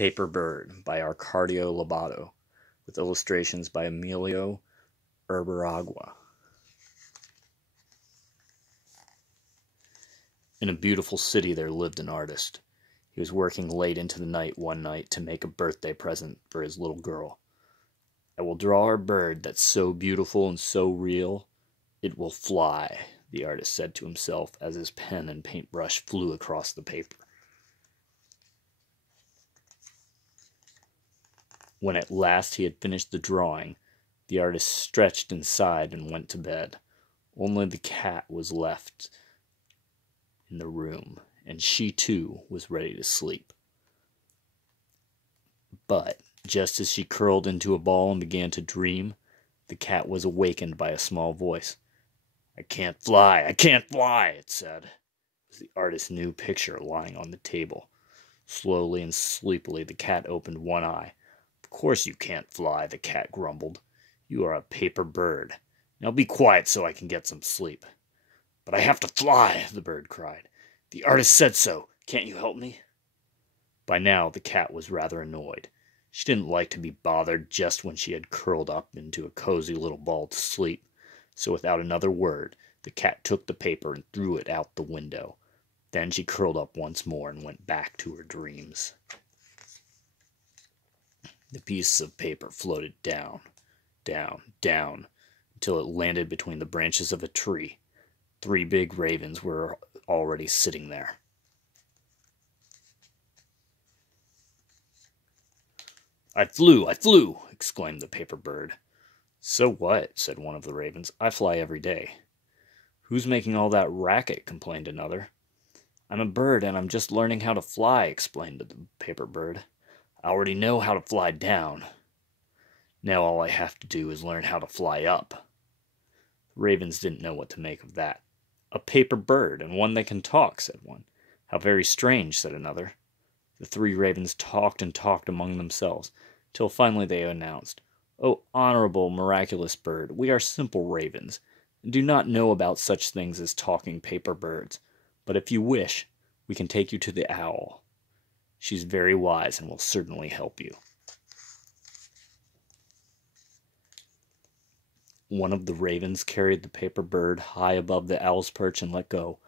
Paper Bird by Arcadio Lobato, with illustrations by Emilio Urberuaga. In a beautiful city there lived an artist. He was working late into the night one night to make a birthday present for his little girl. "I will draw a bird that's so beautiful and so real, it will fly," the artist said to himself as his pen and paintbrush flew across the paper. When at last he had finished the drawing, the artist stretched and sighed and went to bed. Only the cat was left in the room, and she too was ready to sleep. But just as she curled into a ball and began to dream, the cat was awakened by a small voice. "I can't fly, I can't fly," it said. It was the artist's new picture lying on the table. Slowly and sleepily the cat opened one eye. "Of course you can't fly," the cat grumbled. "You are a paper bird. Now be quiet so I can get some sleep." "But I have to fly," the bird cried. "The artist said so. Can't you help me?" By now the cat was rather annoyed. She didn't like to be bothered just when she had curled up into a cozy little ball to sleep. So without another word, the cat took the paper and threw it out the window. Then she curled up once more and went back to her dreams. The piece of paper floated down, down, down, until it landed between the branches of a tree. 3 big ravens were already sitting there. I flew, exclaimed the paper bird. "So what?" said one of the ravens. "I fly every day." "Who's making all that racket?" complained another. "I'm a bird, and I'm just learning how to fly," explained the paper bird. "I already know how to fly down. Now all I have to do is learn how to fly up." The ravens didn't know what to make of that. "A paper bird, and one that can talk," said one. "How very strange," said another. The 3 ravens talked and talked among themselves, till finally they announced, "O honorable, miraculous bird, we are simple ravens, and do not know about such things as talking paper birds. But if you wish, we can take you to the owl. She's very wise and will certainly help you." One of the ravens carried the paper bird high above the owl's perch and let go.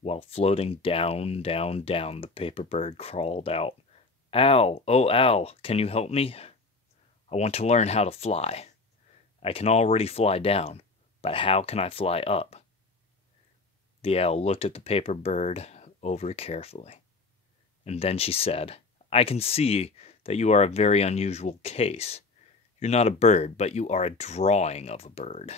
While floating down, down, down, the paper bird crawled out. "Owl, oh owl, can you help me? I want to learn how to fly. I can already fly down, but how can I fly up?" The owl looked at the paper bird over carefully, and then she said, "I can see that you are a very unusual case. You're not a bird, but you are a drawing of a bird.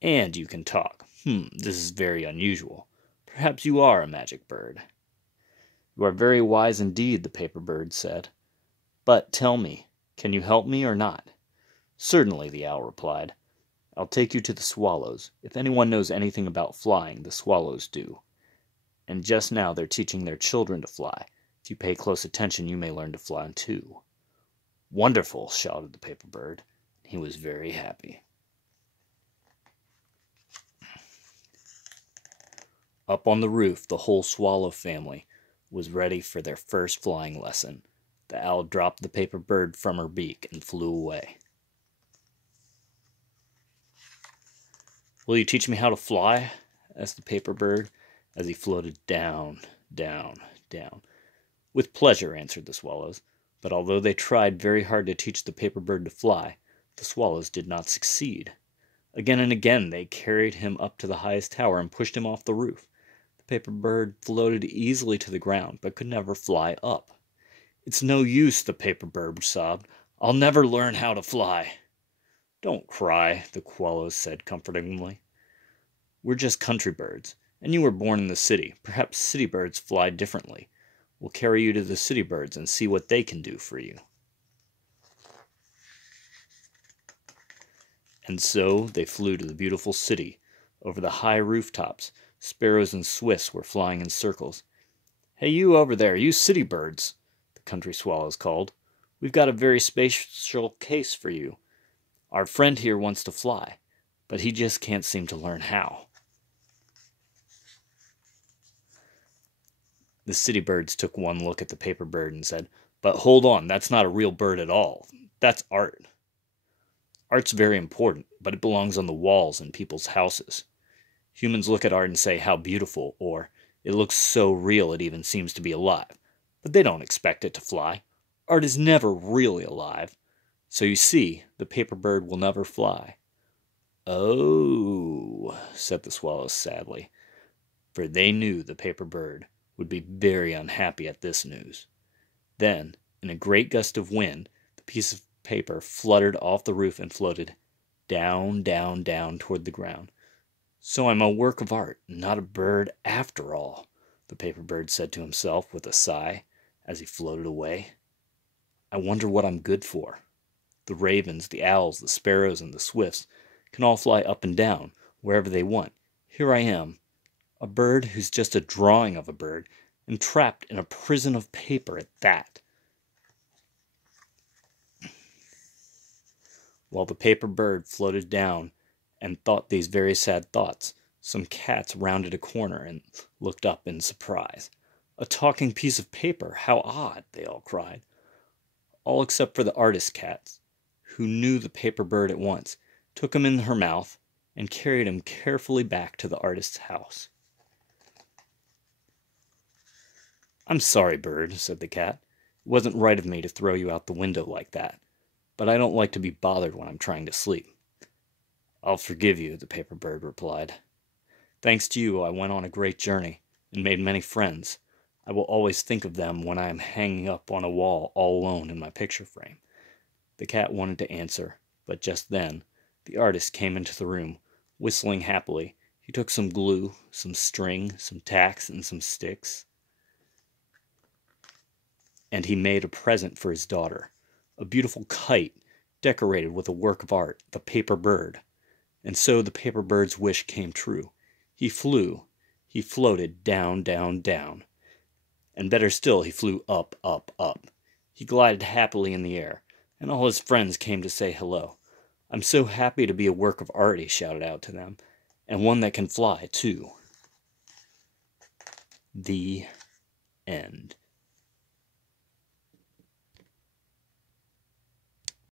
And you can talk. This is very unusual. Perhaps you are a magic bird." "You are very wise indeed," the paper bird said. "But tell me, can you help me or not?" "Certainly," the owl replied. "I'll take you to the swallows. If anyone knows anything about flying, the swallows do. And just now they're teaching their children to fly. If you pay close attention, you may learn to fly too." "Wonderful!" shouted the paper bird. He was very happy. Up on the roof, the whole swallow family was ready for their first flying lesson. The owl dropped the paper bird from her beak and flew away. "Will you teach me how to fly?" asked the paper bird as he floated down, down, down. "With pleasure," answered the swallows. But although they tried very hard to teach the paper bird to fly, the swallows did not succeed. Again and again they carried him up to the highest tower and pushed him off the roof. The paper bird floated easily to the ground, but could never fly up. "It's no use," the paper bird sobbed. "I'll never learn how to fly." "Don't cry," the swallows said comfortingly. "We're just country birds, and you were born in the city. Perhaps city birds fly differently. We'll carry you to the city birds and see what they can do for you." And so they flew to the beautiful city. Over the high rooftops, sparrows and swifts were flying in circles. "Hey, you over there, you city birds," the country swallows called. "We've got a very special case for you. Our friend here wants to fly, but he just can't seem to learn how." The city birds took one look at the paper bird and said, "But hold on, that's not a real bird at all. That's art. Art's very important, but it belongs on the walls in people's houses. Humans look at art and say, how beautiful, or it looks so real it even seems to be alive. But they don't expect it to fly. Art is never really alive. So you see, the paper bird will never fly." "Oh," said the swallows sadly, for they knew the paper bird would be very unhappy at this news. Then, in a great gust of wind, the piece of paper fluttered off the roof and floated down, down, down toward the ground. "So I'm a work of art, not a bird after all," the paper bird said to himself with a sigh as he floated away. "I wonder what I'm good for. The ravens, the owls, the sparrows, and the swifts can all fly up and down wherever they want. Here I am, a bird who's just a drawing of a bird, and trapped in a prison of paper at that." While the paper bird floated down and thought these very sad thoughts, some cats rounded a corner and looked up in surprise. "A talking piece of paper! How odd!" they all cried. All except for the artist cats, who knew the paper bird at once, took him in her mouth, and carried him carefully back to the artist's house. "I'm sorry, bird," said the cat. "It wasn't right of me to throw you out the window like that, but I don't like to be bothered when I'm trying to sleep." "I'll forgive you," the paper bird replied. "Thanks to you I went on a great journey, and made many friends. I will always think of them when I am hanging up on a wall all alone in my picture frame." The cat wanted to answer, but just then the artist came into the room, whistling happily. He took some glue, some string, some tacks, and some sticks, and he made a present for his daughter, a beautiful kite decorated with a work of art, the paper bird. And so the paper bird's wish came true. He flew, he floated down, down, down, and better still, he flew up, up, up. He glided happily in the air, and all his friends came to say hello. "I'm so happy to be a work of art," he shouted out to them, "and one that can fly, too." The end.